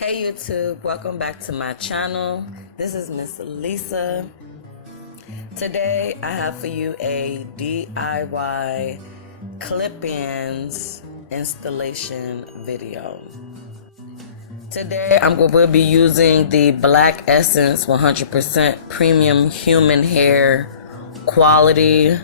Hey YouTube, welcome back to my channel. This is Miss Lisa. Today I have for you a DIY clip-ins installation video. Today we'll be using the Black Essence 100% premium human hair quality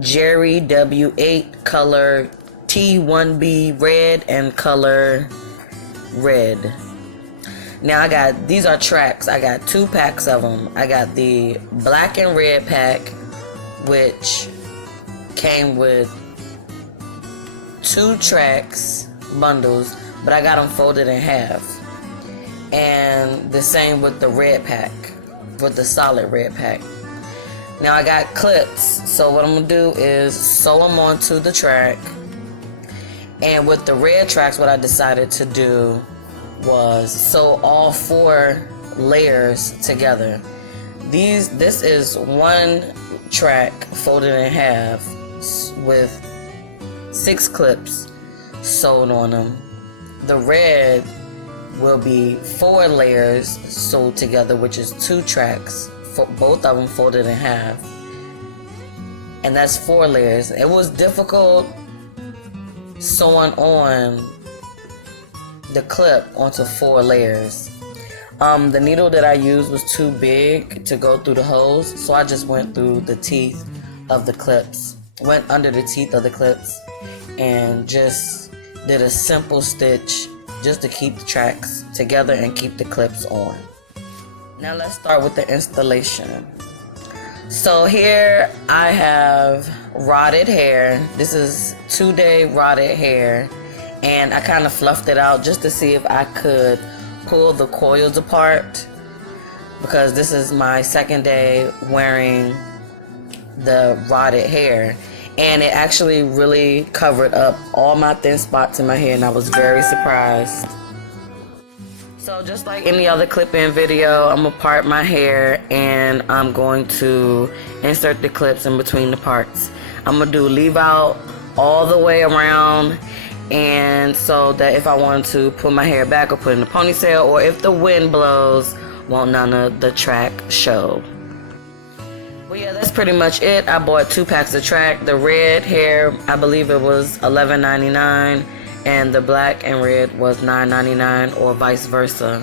Jerry W8 color T1B red and color red. Now these are tracks. I got 2 packs of them. I got the black and red pack, which came with 2 tracks bundles, but I got them folded in half. And the same with the red pack, with the solid red pack. Now I got clips, so what I'm gonna do is sew them onto the track. And with the red tracks, what I decided to do was sew all 4 layers together. This is 1 track folded in half with 6 clips sewed on them. The red will be 4 layers sewed together, which is 2 tracks, both of them folded in half. And that's 4 layers. It was difficult sewing on the clip onto 4 layers. The needle that I used was too big to go through the holes, so I just went through the teeth of the clips, went under the teeth of the clips, and just did a simple stitch just to keep the tracks together and keep the clips on. Now let's start with the installation. So here I have rotted hair. This is 2-day rotted hair, and I kind of fluffed it out just to see if I could pull the coils apart, because this is my 2nd day wearing the rotted hair, and it actually really covered up all my thin spots in my hair, and I was very surprised. So just like any other clip-in video, I'm gonna part my hair and I'm going to insert the clips in between the parts. I'm gonna leave out all the way around, and so that if I want to put my hair back or put in a ponytail, or if the wind blows, won't none of the track show. Well, yeah, that's pretty much it. I bought 2 packs of track. The red hair, I believe it was $11.99, and the black and red was $9.99, or vice versa.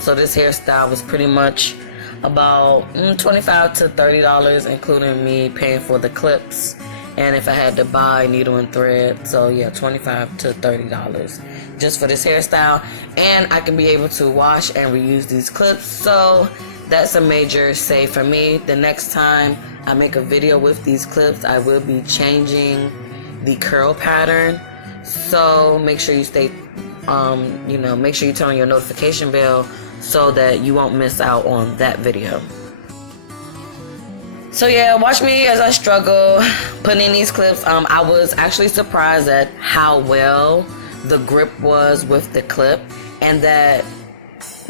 So this hairstyle was pretty much about $25 to $30, including me paying for the clips, and if I had to buy needle and thread. So yeah, $25 to $30 just for this hairstyle, and I can be able to wash and reuse these clips, so that's a major save for me. The next time I make a video with these clips, I will be changing the curl pattern. So make sure you stay, make sure you turn on your notification bell so that you won't miss out on that video. So yeah, watch me as I struggle putting in these clips. I was actually surprised at how well the grip was with the clip, and that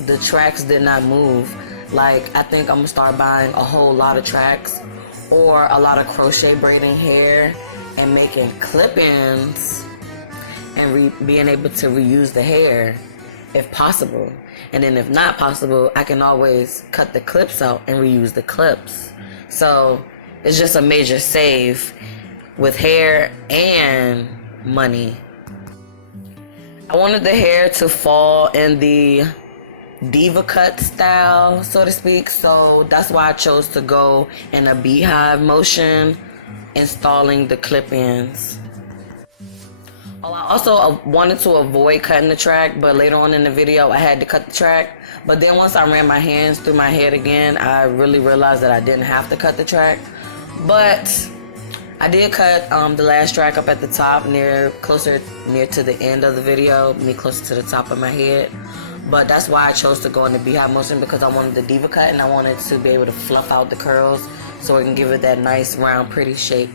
the tracks did not move. Like, I think I'm gonna start buying a whole lot of tracks or a lot of crochet braiding hair and making clip-ins, and being able to reuse the hair if possible. And then if not possible, I can always cut the clips out and reuse the clips. So it's just a major save with hair and money. I wanted the hair to fall in the diva cut style, so to speak, so that's why I chose to go in a beehive motion, installing the clip-ins. Oh, I also wanted to avoid cutting the track, but later on in the video I had to cut the track. But then once I ran my hands through my head again, I really realized that I didn't have to cut the track. But I did cut the last track up at the top, closer to the end of the video, closer to the top of my head. But that's why I chose to go in the beehive motion, because I wanted the diva cut and I wanted to be able to fluff out the curls so it can give it that nice round pretty shape.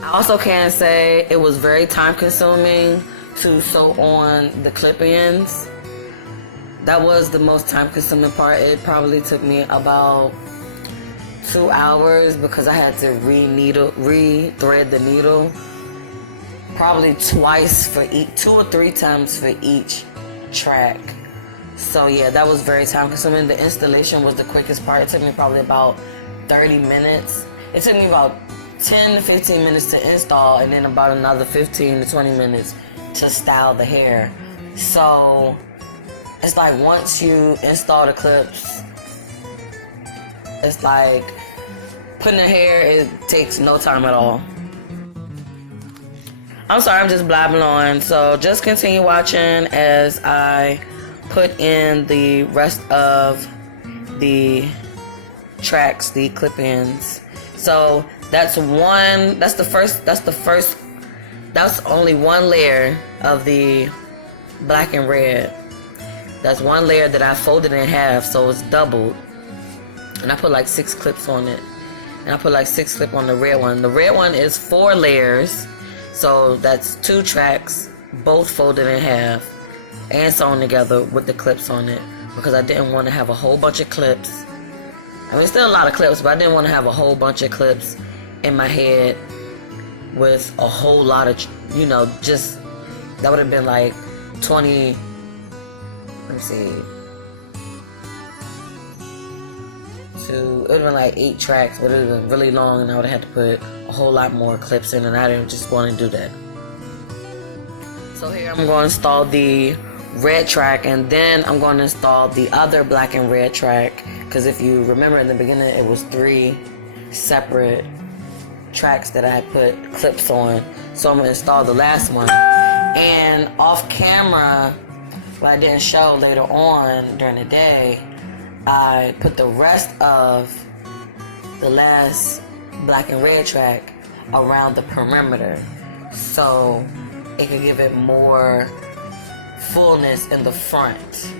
I also can say it was very time consuming to sew on the clip-ins. That was the most time consuming part. It probably took me about 2 hours because I had to re-thread the needle probably twice for each, 2 or 3 times for each track. So yeah, that was very time consuming. The installation was the quickest part. It took me probably about 30 minutes. It took me about 10 to 15 minutes to install, and then about another 15 to 20 minutes to style the hair. So it's like once you install the clips, it's like putting the hair, it takes no time at all. I'm sorry, I'm just blabbing on. So just continue watching as I put in the rest of the tracks, the clip-ins. So that's only one layer of the black and red. That's one layer that I folded in half, so it's doubled. And I put like 6 clips on it. And I put like 6 clips on the red one. The red one is 4 layers. So that's 2 tracks, both folded in half and sewn together with the clips on it, because I didn't want to have a whole bunch of clips. I mean, still a lot of clips, but I didn't want to have a whole bunch of clips in my head with a whole lot of, just, that would have been like 20, let me see, it would have been like 8 tracks, but it would have been really long, and I would have had to put a whole lot more clips in, and I didn't just want to do that. So here I'm going to install the red track, and then I'm going to install the other black and red track, because if you remember in the beginning, it was 3 separate tracks that I had put clips on. So I'm going to install the last one. And off camera, what I didn't show later on during the day, I put the rest of the last black and red track around the perimeter, so it could give it more fullness in the front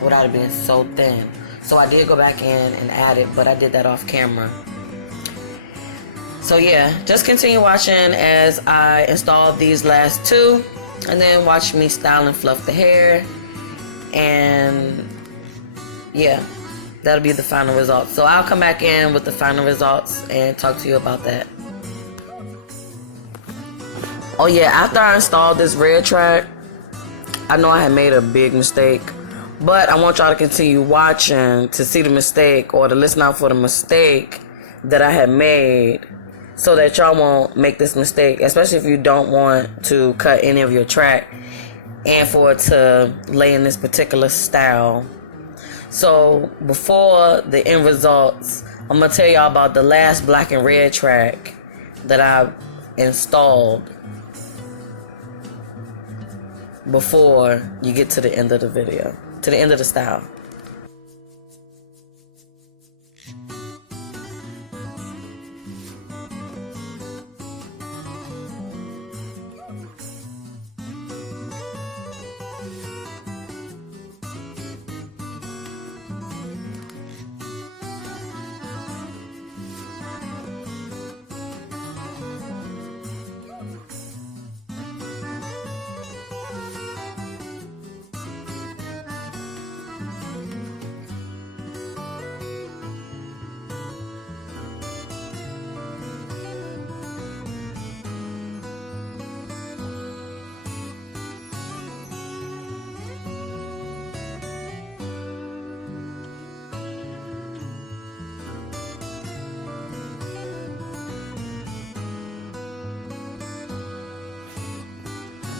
without it being so thin. So I did go back in and add it, but I did that off camera. So yeah, just continue watching as I install these last 2, and then watch me style and fluff the hair, and yeah, that'll be the final results. So I'll come back in with the final results and talk to you about that. Oh yeah, after I installed this red track, I know I had made a big mistake, but I want y'all to continue watching to see the mistake, or to listen out for the mistake that I had made, so that y'all won't make this mistake, especially if you don't want to cut any of your track and for it to lay in this particular style. So before the end results, I'm going to tell y'all about the last black and red track that I installed before you get to the end of the video, to the end of the style.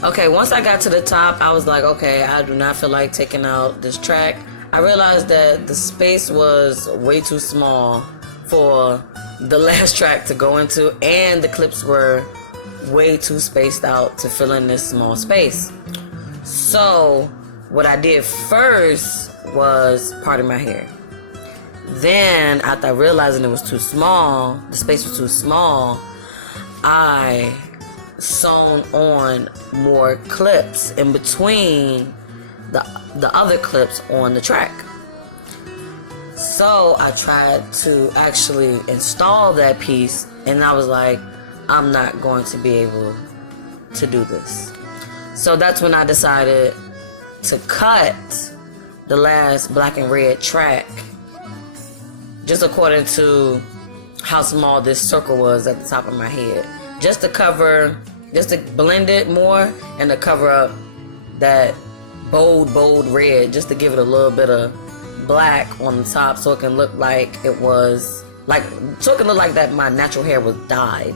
Okay, once I got to the top, I was like, okay, I do not feel like taking out this track. I realized that the space was way too small for the last track to go into, and the clips were way too spaced out to fill in this small space. So what I did first was parting my hair. Then, after I realized it was too small, the space was too small, I sewn on more clips in between the other clips on the track. So I tried to actually install that piece, and I was like, I'm not going to be able to do this. So that's when I decided to cut the last black and red track, just according to how small this circle was at the top of my head, just to cover just to blend it more and to cover up that bold red, just to give it a little bit of black on the top, so it can look like it was so it can look like that my natural hair was dyed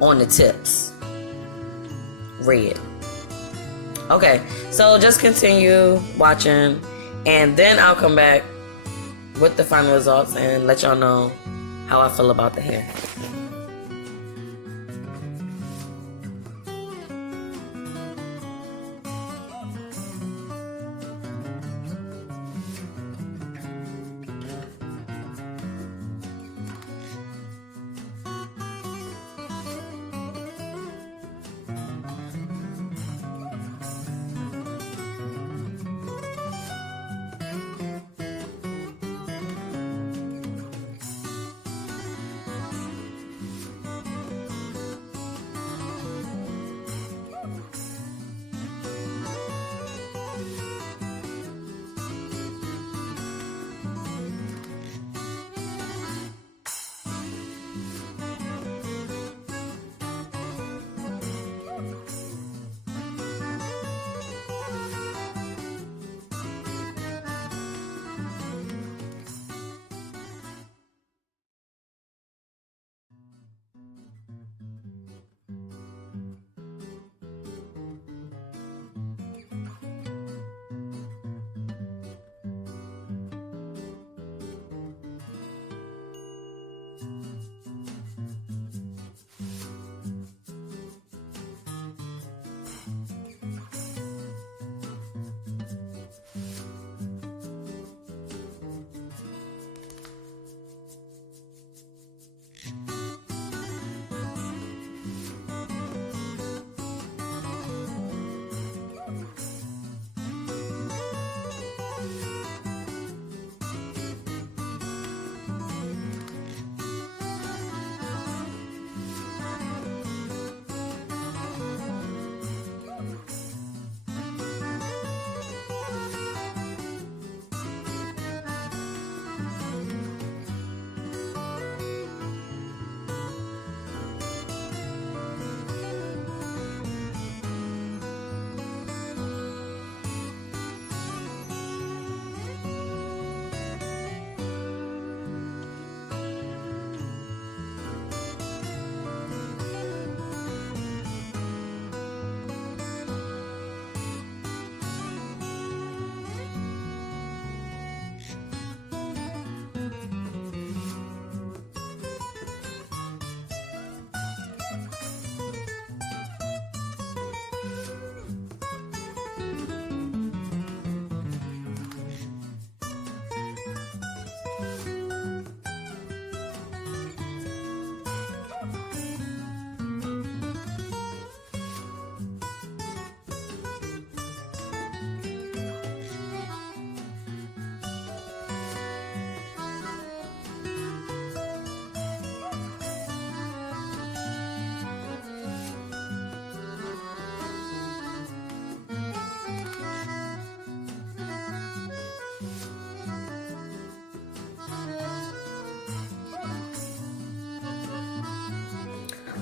on the tips red. Okay, so just continue watching, and then I'll come back with the final results and let y'all know how I feel about the hair.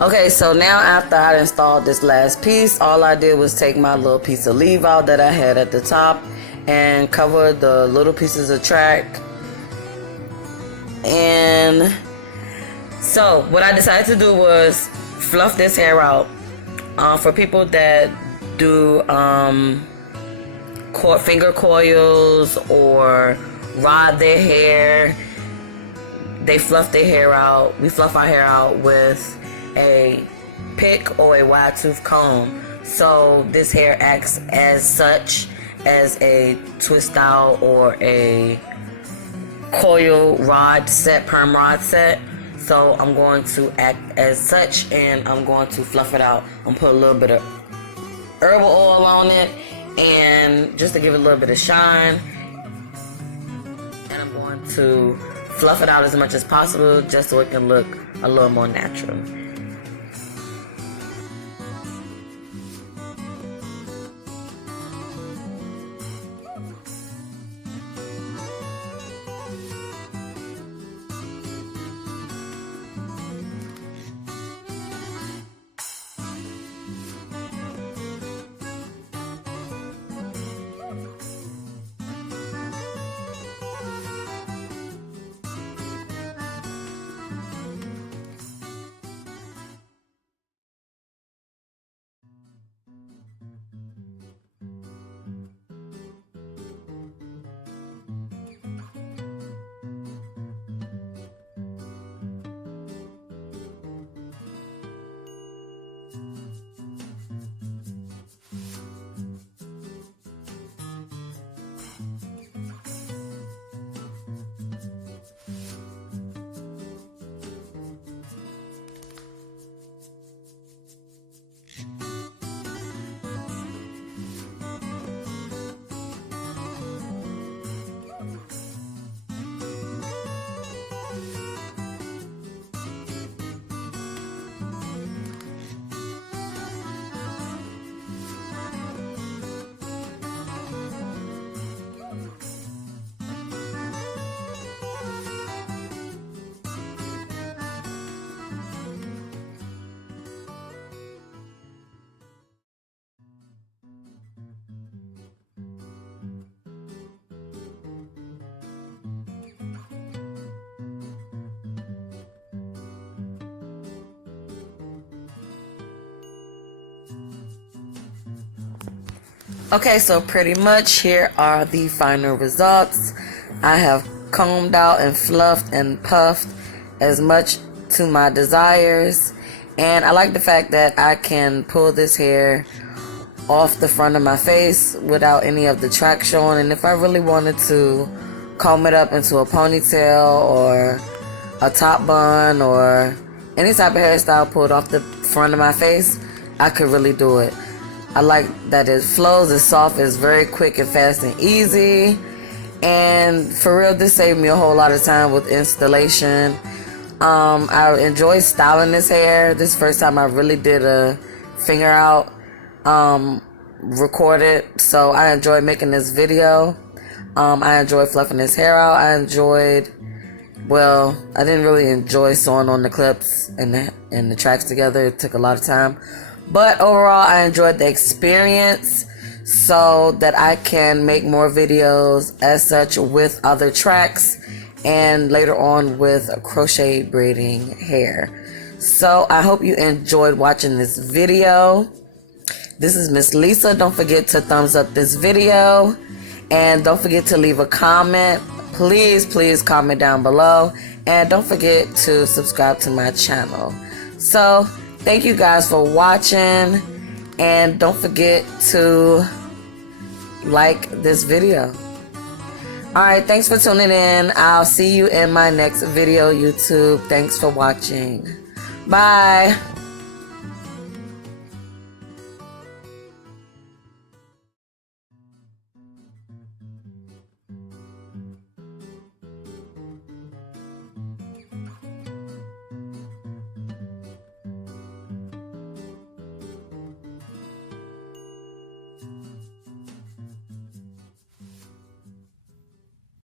Okay, so now after I installed this last piece, all I did was take my little piece of leave out that I had at the top and cover the little pieces of track. And so what I decided to do was fluff this hair out. For people that do finger coils or rod their hair, they fluff their hair out. We fluff our hair out with a pick or a wide tooth comb. So this hair acts as such as a twist out or a coil rod set, perm rod set. So I'm going to act as such, and I'm going to fluff it out and put a little bit of herbal oil on it, and just to give it a little bit of shine. And I'm going to fluff it out as much as possible just so it can look a little more natural. Okay, so pretty much here are the final results. I have combed out and fluffed and puffed as much to my desires, and I like the fact that I can pull this hair off the front of my face without any of the track showing. And if I really wanted to comb it up into a ponytail or a top bun or any type of hairstyle pulled off the front of my face, I could really do it. I like that it flows, it's soft, it's very quick and fast and easy. And for real, this saved me a whole lot of time with installation. I enjoy styling this hair. This first time I really did a finger out recorded, so I enjoyed making this video. I enjoyed fluffing this hair out. I didn't really enjoy sewing on the clips and the tracks together. It took a lot of time, but overall I enjoyed the experience, so that I can make more videos as such with other tracks and later on with crochet braiding hair. So I hope you enjoyed watching this video. This is Miss Lisa. Don't forget to thumbs up this video, and don't forget to leave a comment. Please comment down below, and don't forget to subscribe to my channel. So thank you guys for watching, and don't forget to like this video. Alright, thanks for tuning in. I'll see you in my next video, YouTube. Thanks for watching. Bye.